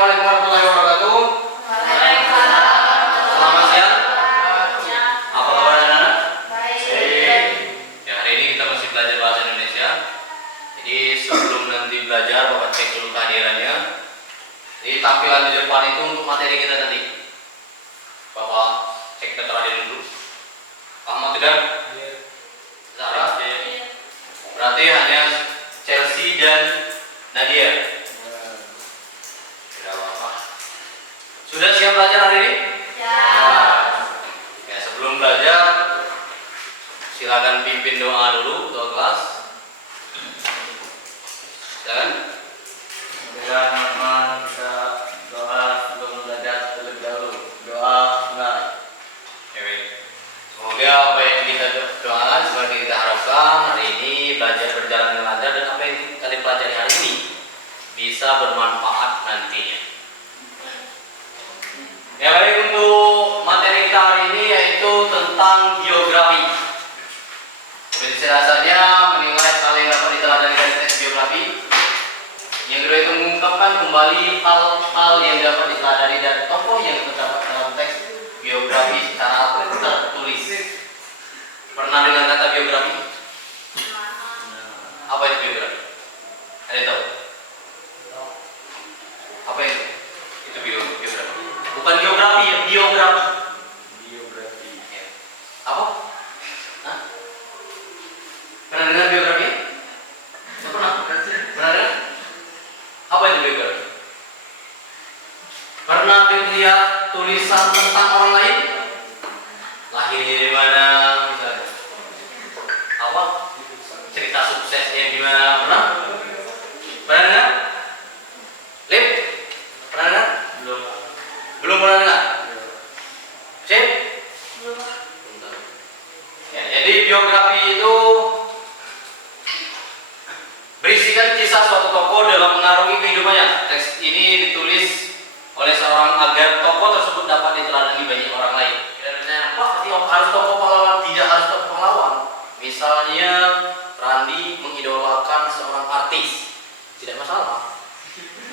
Assalamualaikum warahmatullahi wabarakatuh. Selamat siang. Apa kabar anak-anak? Baik. Ya, hari ini kita masih belajar bahasa Indonesia. Jadi sebelum nanti belajar, Bapak cek dulu kehadirannya. Jadi tampilan di depan itu untuk materi kita tadi. Bapak cek daftar hadir dulu. Ahmad tidak? Zara? Berarti hanya Chelsea dan Nadia. Tidak apa-apa. Sudah siap belajar hari ini? Ya, sebelum belajar silakan pimpin doa dulu, doa kelas. Silakan. Dengan nama kita doa sebelum belajar terlebih dahulu. Doa mulai. Semoga apa yang kita doakan seperti kita harapkan hari ini belajar berjalan dengan lancar dan apa yang kalian pelajari hari ini bisa bermanfaat nantinya. Ya, baik, untuk materi kita hari ini yaitu tentang geografi. Seperti rasanya menilai hal yang dapat diteladani dari tes geografi. Yang kedua itu mengungkapkan kembali hal-hal yang dapat diteladani dari tokoh yang terdapat dalam teks geografi secara tertulis. Pernah dengar kata geografi? Apa itu geografi? Ada yang tahu? Apa itu? Itu geografi. Bukan geografi ya, biografi. Biografi. Ya. Apa? Hah? Pernah dengar biografi? Tidak pernah? Pernah dengar? Apa itu biografi? Pernah lihat tulisan tentang orang lain? Lahirnya di mana, misalnya? Apa? Cerita suksesnya gimana? Pernah? Pernah dengar? Lip? Pernah dengar? Belum. Belum pernah dengar? Sip? Belum. Ya, jadi biografi itu berisikan kisah suatu tokoh dalam mengarungi kehidupannya. Teks ini ditulis oleh seorang agar tokoh tersebut dapat diteladani banyak orang lain. Apa sih harus tokoh pahlawan? Tidak harus tokoh pahlawan. Misalnya Randi mengidolakan seorang artis, tidak masalah.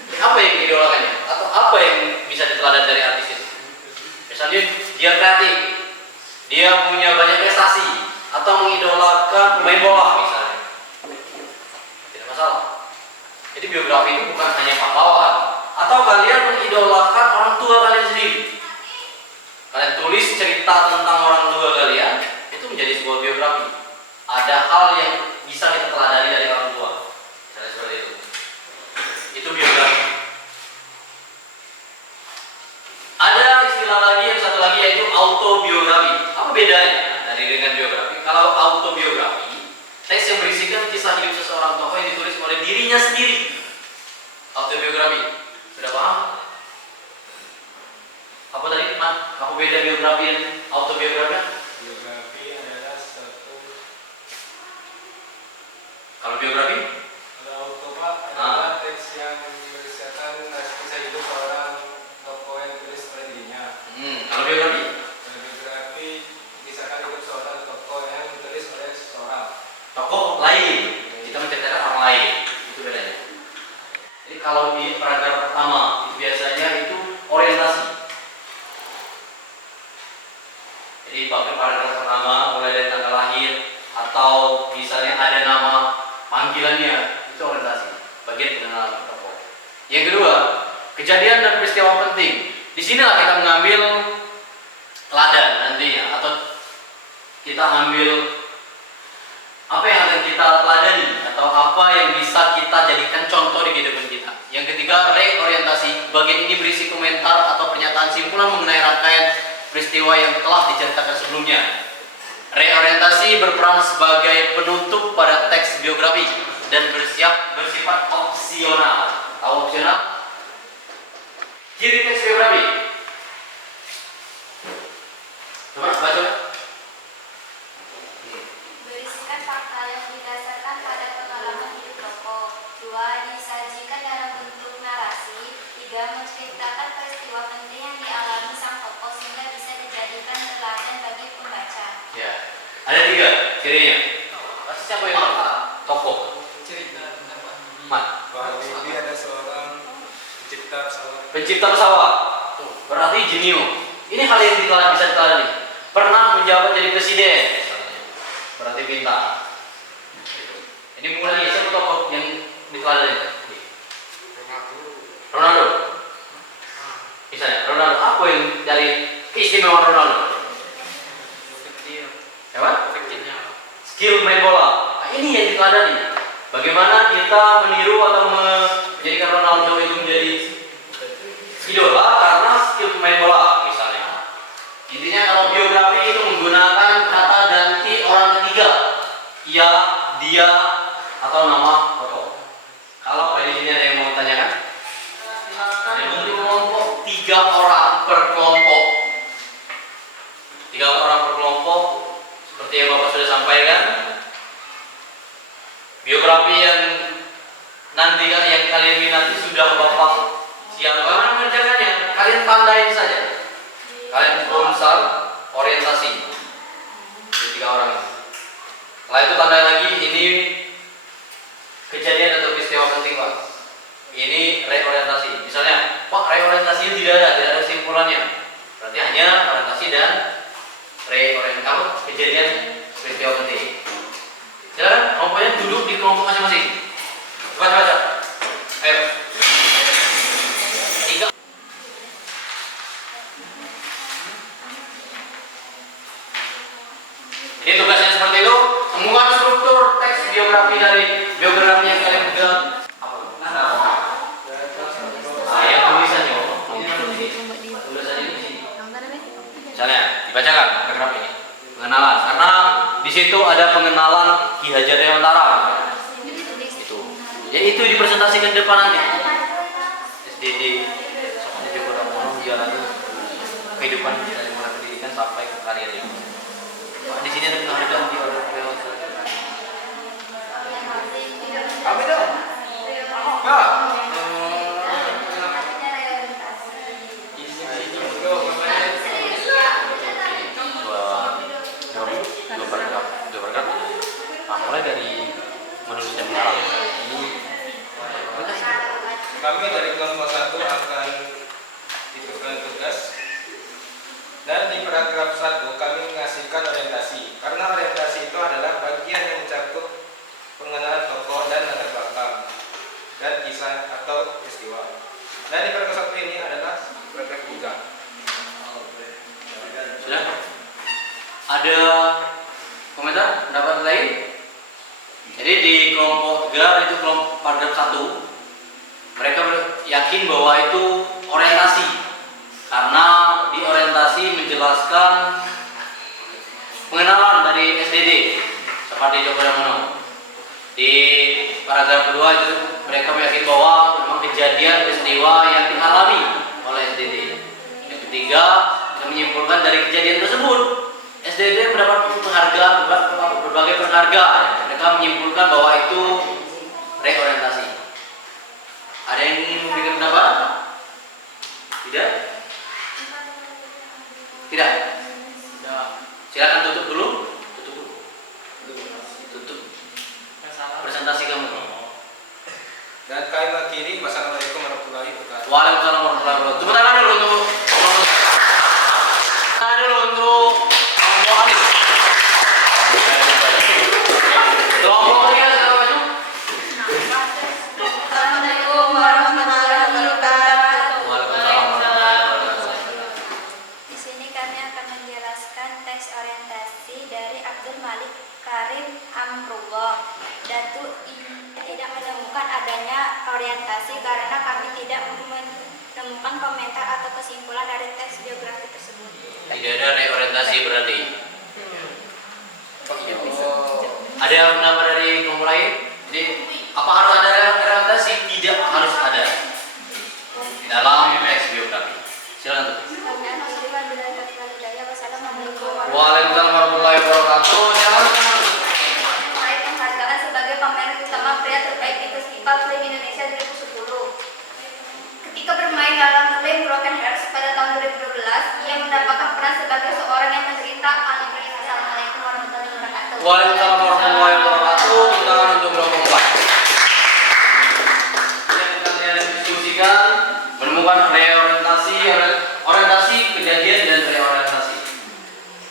Apa yang diidolakannya? Atau apa yang bisa diteladani dari artis itu? Misalnya dia kreatif, dia punya banyak prestasi, atau mengidolakan pemain bola misalnya, tidak masalah. Jadi biografi itu bukan hanya pahlawan. Atau kalian mengidolakan orang tua kalian sendiri, kalian tulis cerita tentang orang tua kalian, itu menjadi sebuah biografi. Ada hal yang bisa kita teladani dari orang tua, misalnya seperti itu. Itu biografi. Ada istilah lagi, yang satu lagi yaitu autobiografi. Apa bedanya dari dengan biografi? Kalau autobiografi, teks yang berisikan kisah hidup seseorang tokoh yang ditulis oleh dirinya sendiri. Autobiografi. Sudah paham? Apa tadi, Man? Apa beda biografi dan autobiografi? Biografi adalah satu. Kalau biografi? Kalau auto Pak adalah teks yang berisikan kisah hidup seorang tokoh yang ditulis oleh dirinya. Kalau biografi? Dan biografi kisahkan hidup seorang tokoh yang ditulis oleh seseorang. Tokoh lain. Kita menceritakan orang lain. Itu bedanya. Jadi kalau di paragraf pertama itu biasanya itu orientasi. Jadi pakai paragraf pertama mulai dari tanggal lahir atau misalnya ada nama panggilannya, itu orientasi. Bagian pengenalan tokoh. Yang kedua, kejadian dan peristiwa penting. Di sinilah kita mengambil teladan nantinya, atau kita ambil apa yang akan kita teladani atau apa yang bisa kita jadikan contoh di kehidupan kita. Yang ketiga, reorientasi. Bagian ini berisi komentar atau pernyataan simpulan mengenai rangkaian peristiwa yang telah diceritakan sebelumnya. Reorientasi berperan sebagai penutup pada teks biografi dan bersifat opsional. Tahu opsional? Ciri teks biografi. Coba baca. Berisikan fakta yang didasarkan pada pengalaman hidup tokoh. 2. Disajikan dalam bentuk narasi. 3. Menceritakan peristiwa penting yang dialami sang tokoh sehingga bisa dijadikan teladan bagi pembaca. Ya, ada 3 cirinya. Pasti siapa yang tahu? Tokoh. Cerita tentang Pak Habibie. Mat. Pak Habibie ada seorang Pencipta pesawat. Tuh, berarti jenius. Ini hal yang bisa diteladani. Pernah menjabat jadi presiden. Berarti pintar. Ini mulai siapa tokoh yang diteladani? Ronaldo. Misalnya, Ronaldo apa yang dari keistimewaan Ronaldo? Apa? Skill main bola. Nah, ini yang diteladani. Bagaimana kita meniru atau menjadikan Ronaldo itu menjadi idola karena skill pemain bola misalnya. Intinya kalau biografi itu menggunakan kata ganti orang ketiga, ia, dia, atau nama tokoh. Kalau di sini ada yang mau tanyakan? Untuk kelompok 3 orang per kelompok. 3 orang per kelompok, seperti yang Bapak sudah sampaikan. Biografi yang nanti kan yang kalian minati sudah Bapak siapkan mengerjakannya. Kalian tandain saja. Kalian sponsor orientasi. Jadi 3 orang. Setelah itu tandai lagi ini kejadian atau peristiwa penting Pak. Ini reorientasi. Misalnya, Pak reorientasi tidak ada kesimpulannya. Berarti hanya orientasi dan reorientasi kejadian peristiwa penting. Silakan, kelompoknya duduk di kelompok masing-masing. Coba. Ayo. 3. Ini tugasnya seperti itu. Temukan struktur teks biografi dari biografi yang kalian buat. Apa? Yang tulisannya. Ini tulisannya di sini. Misalnya, dibacakan paragraf ini. Pengenalan, karena di situ ada pengenalan Ki Hajar Dewantara. Itu. Jadi itu dipresentasikan di depan nanti. SDD, soalnya juga orang menjalan kehidupan dari mulai pendidikan sampai ke karir ini. Pak, di sini ada penghargaan di order kami dong. Ya. Mulai dari menulis dan mengarang. Kami dari kelompok 1 akan diberikan tugas. Dan di paragraf 1 kami mengasihkan orientasi. Karena orientasi itu adalah bagian yang mencakup pengenalan tokoh dan latar belakang dan kisah atau peristiwa. Dan di paragraf 1 ini adalah paragraf 3. Sudah? Ada komentar, pendapat lain? Jadi di kelompok 3 itu kelompok paragraf 1, mereka yakin bahwa itu orientasi karena di orientasi menjelaskan pengenalan dari SDD seperti Joko Damono. Di paragraf kedua itu mereka yakin bahwa memang kejadian peristiwa yang dialami oleh SDD. Yang ketiga, kita menyimpulkan dari kejadian tersebut SDD mendapat penghargaan, berbagai penghargaan. Mereka menyimpulkan bahwa itu reorientasi. Ada yang ingin memberikan pendapat? Tidak? Tidak? Silakan tutup dulu. Tutup. Presentasi kamu. Dan kami mengakhiri. Wassalamualaikum warahmatullahi wabarakatuh. Waalaikumsalam warahmatullahi wabarakatuh. Tepuk tangan dulu untuk kelompok Alif. Kelompok ketiga silakan maju. Assalamualaikum warahmatullahi wabarakatuh. Waalaikumsalam warahmatullahi wabarakatuh. Di sini kami akan menjelaskan teks orientasi dari Abdul Malik Karim Amrullah. Datu tidak menemukan adanya orientasi karena kami tidak menemukan komentar atau kesimpulan dari teks biografi tersebut. Tidak ada reorientasi berarti. Ada pendapat dari kelompok lain? Jadi apa harus ada reorientasi? Tidak harus ada di dalam teks biografi. Silakan. Waalaikumsalam warahmatullahi wabarakatuh. Meraih penghargaan sebagai pameran utama pria terbaik di Festival Film Indonesia 2010. Ketika bermain dalam film Broken Hearts pada tahun 2012, ia mendapatkan peran sebagai seorang yang menderita anemia. Assalamualaikum warahmatullahi wabarakatuh. Waalaikumsalam warahmatullahi wabarakatuh. Tangan untuk kelompok 4. Yang kalian diskusikan ditemukan orientasi kejadian dan reorientasi.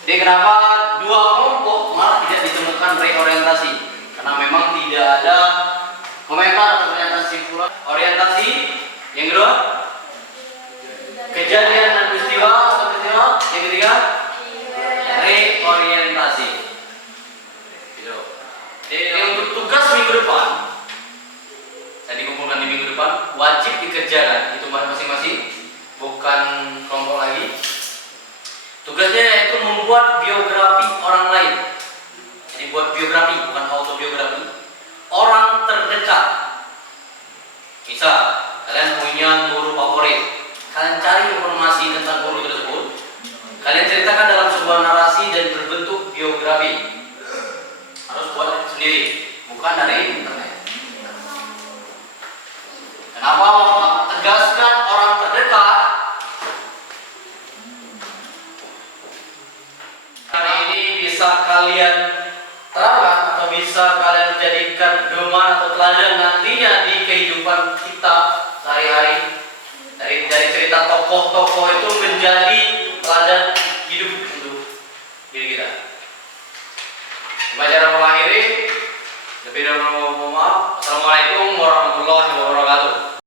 Jadi kenapa dua kelompok malah tidak ditemukan reorientasi? Karena memang tidak ada komentar atau pernyataan kesimpulan. Orientasi yang kedua, kejadian dan peristiwa atau peristiwa. Yang ketiga, reorientasi. Gitu. Jadi untuk tugas minggu depan, saya dikumpulkan di minggu depan, wajib dikerjakan itu masing-masing, bukan kelompok lagi. Tugasnya yaitu membuat biografi orang lain. Jadi buat biografi, bukan autobiografi. Orang terdekat. Misal, kalian punya guru favorit. Kalian cari informasi tentang guru tersebut. Kalian ceritakan dalam sebuah narasi dan berbentuk biografi. Harus buat sendiri, bukan dari internet. Kenapa tegaskan orang terdekat? Hari ini bisa kalian terapkan atau bisa kalian jadikan domain atau teladan nantinya di kehidupan kita sehari-hari. Dari cerita tokoh-tokoh itu menjadi teladan hidup untuk diri kita. Cara mengakhiri, lebih dari mohon maaf. Assalamualaikum warahmatullahi wabarakatuh.